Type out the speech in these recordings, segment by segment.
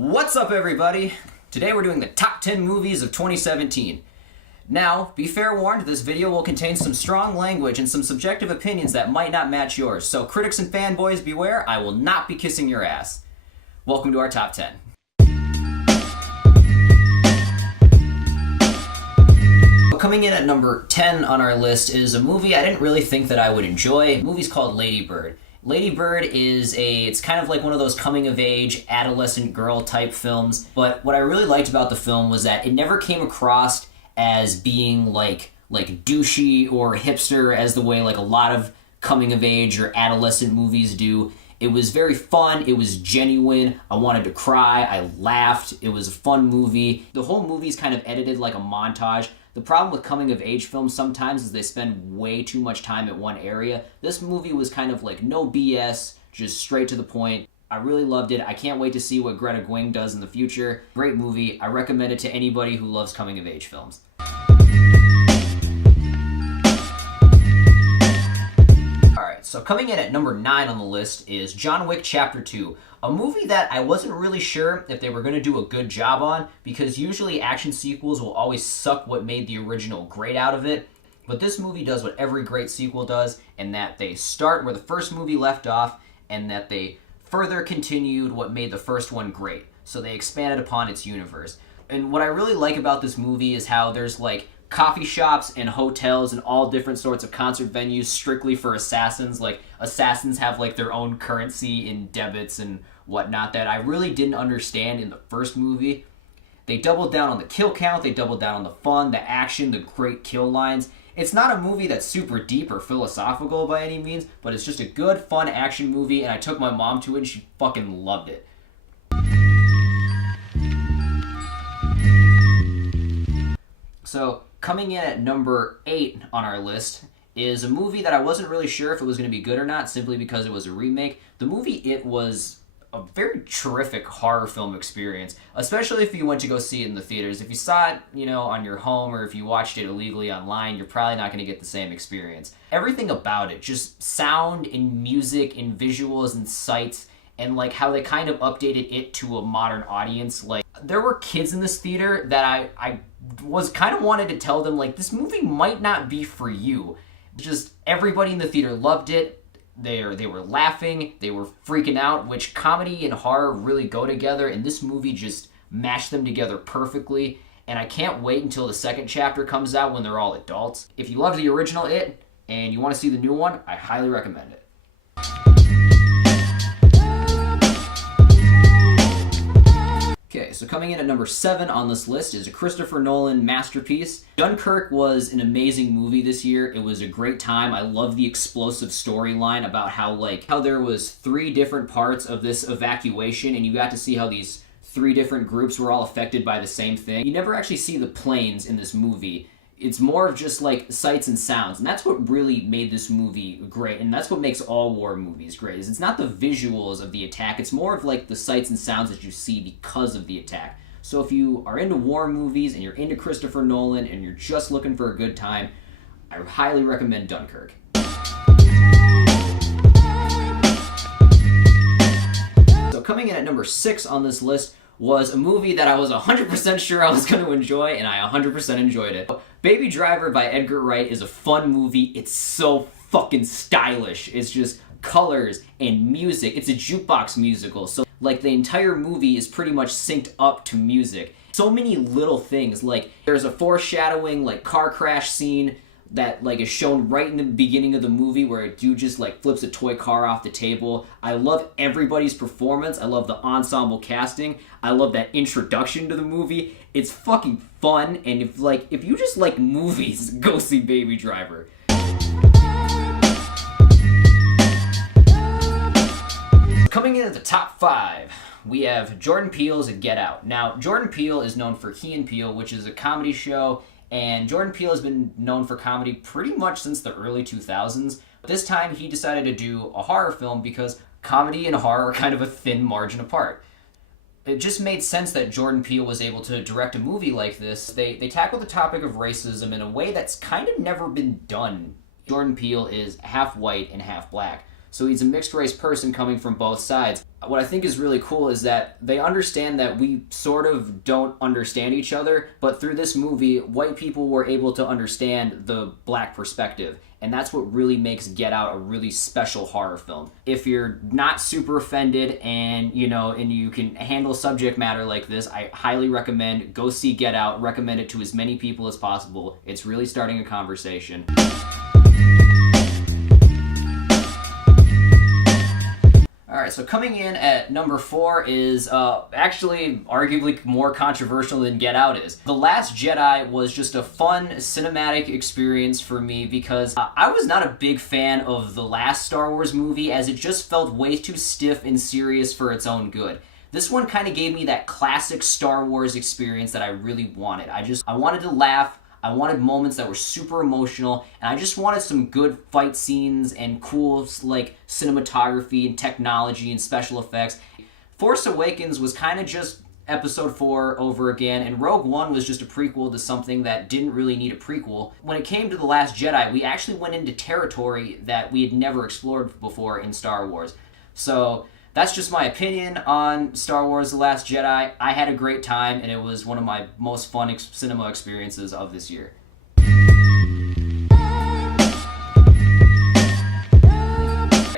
What's up, everybody? Today we're doing the top 10 movies of 2017. Now, be fair warned, this video will contain some strong language and some subjective opinions that might not match yours, so critics and fanboys beware, I will not be kissing your ass. Welcome to our top 10. Coming in at number 10 on our list is a movie I didn't really think that I would enjoy. The movie's called Ladybird. Ladybird it's kind of like one of those coming-of-age, adolescent girl type films, but what I really liked about the film was that it never came across as being like douchey or hipster as the way like a lot of coming-of-age or adolescent movies do. It was very fun, it was genuine, I wanted to cry, I laughed, it was a fun movie. The whole movie's kind of edited like a montage. The problem with coming-of-age films sometimes is they spend way too much time at one area. This movie was kind of like no BS, just straight to the point. I really loved it. I can't wait to see what Greta Gerwig does in the future. Great movie. I recommend it to anybody who loves coming-of-age films. Alright, so coming in at number 9 on the list is John Wick Chapter 2. A movie that I wasn't really sure if they were going to do a good job on, because usually action sequels will always suck what made the original great out of it. But this movie does what every great sequel does, in that they start where the first movie left off, and that they further continued what made the first one great. So they expanded upon its universe. And what I really like about this movie is how there's like coffee shops and hotels and all different sorts of concert venues strictly for assassins. Like, assassins have like their own currency in debits and whatnot that I really didn't understand in the first movie. They doubled down on the kill count, they doubled down on the fun, the action, the great kill lines. It's not a movie that's super deep or philosophical by any means, but it's just a good, fun action movie, and I took my mom to it and she fucking loved it. So, coming in at number 8 on our list is a movie that I wasn't really sure if it was going to be good or not, simply because it was a remake. The movie It was a very terrific horror film experience, especially if you went to go see it in the theaters. If you saw it, on your home, or if you watched it illegally online, you're probably not going to get the same experience. Everything about it, just sound and music and visuals and sights, and like how they kind of updated it to a modern audience. Like, there were kids in this theater that I was kind of wanted to tell them, like, this movie might not be for you. Just everybody in the theater loved it. They were laughing, they were freaking out, which comedy and horror really go together, and this movie just mashed them together perfectly, and I can't wait until the second chapter comes out when they're all adults. If you love the original It, and you want to see the new one, I highly recommend it. Okay, so coming in at number 7 on this list is a Christopher Nolan masterpiece. Dunkirk was an amazing movie this year. It was a great time. I love the explosive storyline about how there was 3 different parts of this evacuation, and you got to see how these 3 different groups were all affected by the same thing. You never actually see the planes in this movie. It's more of just like sights and sounds, and that's what really made this movie great, and that's what makes all war movies great. Is it's not the visuals of the attack, it's more of like the sights and sounds that you see because of the attack. So if you are into war movies and you're into Christopher Nolan and you're just looking for a good time, I highly recommend Dunkirk. So coming in at number 6 on this list was a movie that I was 100% sure I was going to enjoy, and I 100% enjoyed it. Baby Driver by Edgar Wright is a fun movie. It's so fucking stylish. It's just colors and music. It's a jukebox musical, so like the entire movie is pretty much synced up to music. So many little things, like there's a foreshadowing like car crash scene that like is shown right in the beginning of the movie where a dude just like flips a toy car off the table. I love everybody's performance. I love the ensemble casting. I love that introduction to the movie. It's fucking fun, and if you just like movies, go see Baby Driver. Coming in at the top 5, we have Jordan Peele's Get Out. Now, Jordan Peele is known for Key and Peele, which is a comedy show, and Jordan Peele has been known for comedy pretty much since the early 2000s. This time he decided to do a horror film because comedy and horror are kind of a thin margin apart. It just made sense that Jordan Peele was able to direct a movie like this. They tackled the topic of racism in a way that's kind of never been done. Jordan Peele is half white and half black. So he's a mixed race person coming from both sides. What I think is really cool is that they understand that we sort of don't understand each other, but through this movie, white people were able to understand the black perspective. And that's what really makes Get Out a really special horror film. If you're not super offended and you can handle subject matter like this, I highly recommend go see Get Out. Recommend it to as many people as possible. It's really starting a conversation. Alright, so coming in at number 4 is actually arguably more controversial than Get Out is. The Last Jedi was just a fun cinematic experience for me because I was not a big fan of the last Star Wars movie, as it just felt way too stiff and serious for its own good. This one kind of gave me that classic Star Wars experience that I really wanted. I wanted to laugh. I wanted moments that were super emotional, and I just wanted some good fight scenes and cool cinematography and technology and special effects. Force Awakens was kind of just Episode 4 over again, and Rogue One was just a prequel to something that didn't really need a prequel. When it came to The Last Jedi, we actually went into territory that we had never explored before in Star Wars. So that's just my opinion on Star Wars The Last Jedi. I had a great time, and it was one of my most fun cinema experiences of this year.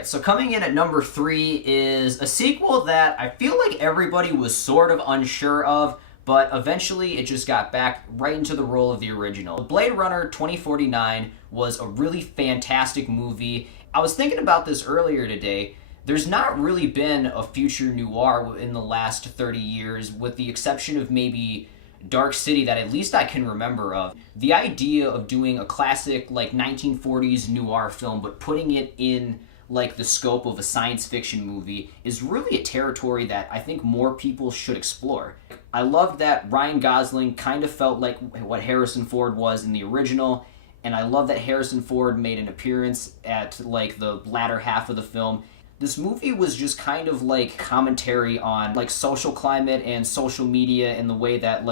So coming in at number 3 is a sequel that I feel like everybody was sort of unsure of, but eventually it just got back right into the role of the original. Blade Runner 2049 was a really fantastic movie. I was thinking about this earlier today. There's not really been a future noir in the last 30 years, with the exception of maybe Dark City that at least I can remember of. The idea of doing a classic 1940s noir film but putting it in the scope of a science fiction movie is really a territory that I think more people should explore. I loved that Ryan Gosling kind of felt like what Harrison Ford was in the original, and I love that Harrison Ford made an appearance at the latter half of the film. This movie was just kind of commentary on social climate and social media and the way that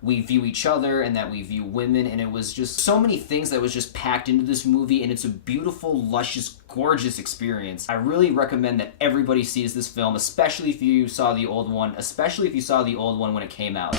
we view each other and that we view women, and it was just so many things that was just packed into this movie, and it's a beautiful, luscious, gorgeous experience. I really recommend that everybody sees this film, especially if you saw the old one, when it came out.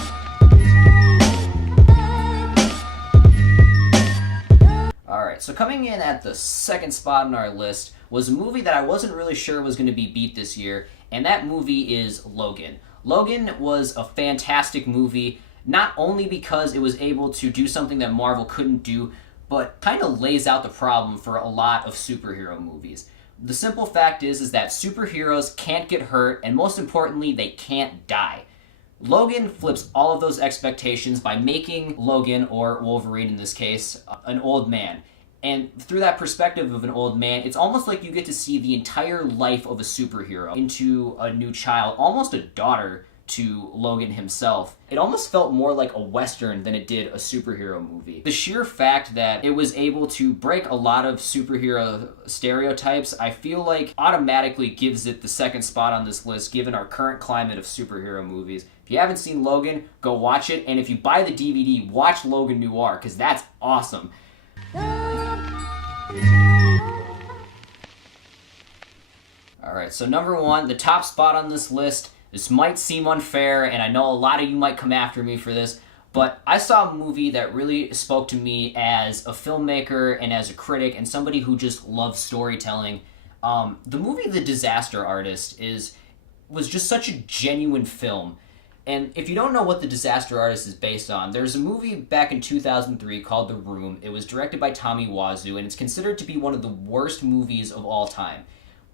Alright, so coming in at the second spot on our list was a movie that I wasn't really sure was going to be beat this year, and that movie is Logan. Logan was a fantastic movie, not only because it was able to do something that Marvel couldn't do, but kind of lays out the problem for a lot of superhero movies. The simple fact is that superheroes can't get hurt, and most importantly, they can't die. Logan flips all of those expectations by making Logan, or Wolverine in this case, an old man. And through that perspective of an old man, it's almost like you get to see the entire life of a superhero into a new child, almost a daughter to Logan himself. It almost felt more like a Western than it did a superhero movie. The sheer fact that it was able to break a lot of superhero stereotypes, I feel like automatically gives it the second spot on this list, given our current climate of superhero movies. If you haven't seen Logan, go watch it, and if you buy the DVD, watch Logan Noir, because that's awesome. Alright, so number 1, the top spot on this list. This might seem unfair, and I know a lot of you might come after me for this, but I saw a movie that really spoke to me as a filmmaker and as a critic and somebody who just loves storytelling. The movie The Disaster Artist was just such a genuine film. And if you don't know what The Disaster Artist is based on, there's a movie back in 2003 called The Room. It was directed by Tommy Wiseau, and it's considered to be one of the worst movies of all time.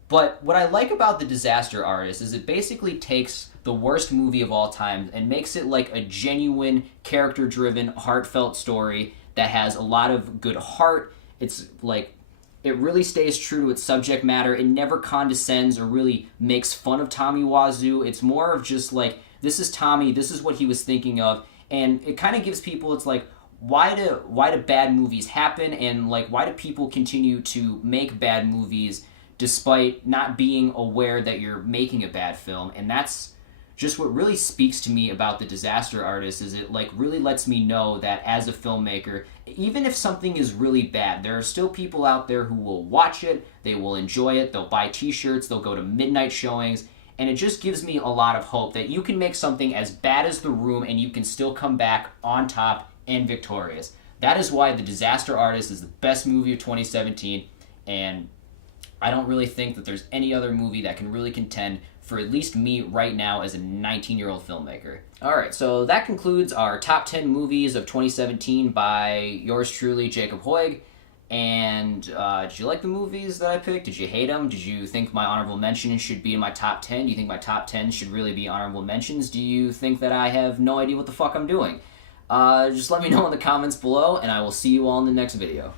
But what I like about The Disaster Artist is it basically takes the worst movie of all time and makes it like a genuine, character-driven, heartfelt story that has a lot of good heart. It's it really stays true to its subject matter. It never condescends or really makes fun of Tommy Wiseau. It's more of just this is Tommy, this is what he was thinking of, and it kind of gives people, it's why do bad movies happen, and why do people continue to make bad movies despite not being aware that you're making a bad film? And that's just what really speaks to me about The Disaster Artist is it like really lets me know that as a filmmaker, even if something is really bad, there are still people out there who will watch it, they will enjoy it, they'll buy t-shirts, they'll go to midnight showings, and it just gives me a lot of hope that you can make something as bad as The Room and you can still come back on top and victorious. That is why The Disaster Artist is the best movie of 2017, and I don't really think that there's any other movie that can really contend for at least me right now as a 19-year-old filmmaker. Alright, so that concludes our top 10 movies of 2017 by yours truly, Jacob Hoig. And did you like the movies that I picked? Did you hate them? Did you think my honorable mentions should be in my top 10? Do you think my top 10 should really be honorable mentions? Do you think that I have no idea what the fuck I'm doing? Just let me know in the comments below, and I will see you all in the next video.